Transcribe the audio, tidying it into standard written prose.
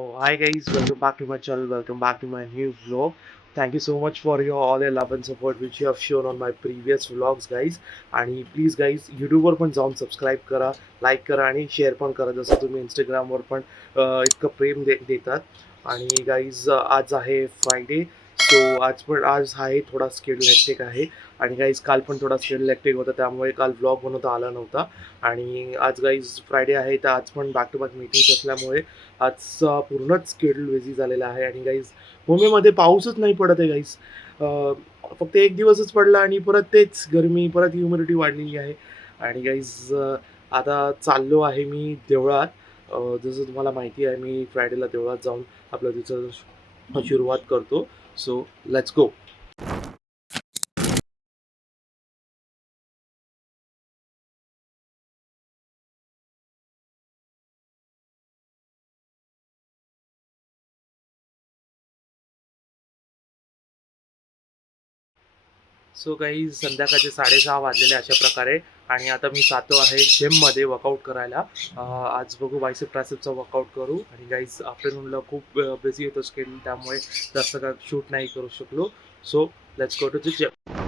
Oh, hi guys, welcome back to my channel, welcome back to my new vlog. Thank you so much for your all your love and support which you have shown on my previous vlogs guys. आणि please guys यूट्यूबवर पण जाऊन subscribe करा, like करा आणि share पण करा, जसं तुम्ही इंस्टाग्रामवर पण इतकं प्रेम देतात. आणि गाईज आज आहे फ्रायडे, सो आज आहे थोडा स्केड्यूल हेक्टिक आहे. आणि गाईज काल पण थोडा स्केड्यूल हेक्टिक होता, त्यामुळे काल व्लॉग बनवता आला नव्हता. आणि आज गाईज फ्रायडे आहे, तर आज पण बॅक टू बॅक मीटिंग्स असल्यामुळे आजचा पूर्णच शेड्यूल बिझी झालेला आहे. आणि गाईज मुंबईमध्ये पाऊसच नाही पडत आहे गाईज. फक्त एक दिवसच पडला आणि परत तेच गरमी, परत ह्युमिडिटी वाढलेली आहे. आणि गाईज आता चाललो आहे मी देवळात. जसं तुम्हाला माहिती आहे, मी फ्रायडेला देवळात जाऊन आपल्या दिवसाची सुरुवात करतो. So let's go. सो काही संध्याकाळचे 6:30 वाजलेले अशा प्रकारे. आणि आता मी जातो आहे जिममध्ये वर्कआउट करायला. आज बघू बायसेप ट्रायसेपचा वर्कआउट करू. आणि गाईज आफ्टरनूनला खूप बिझी होतो स्केड्यूल, त्यामुळे जास्त काय शूट नाही करू शकलो. So let's go to the gym.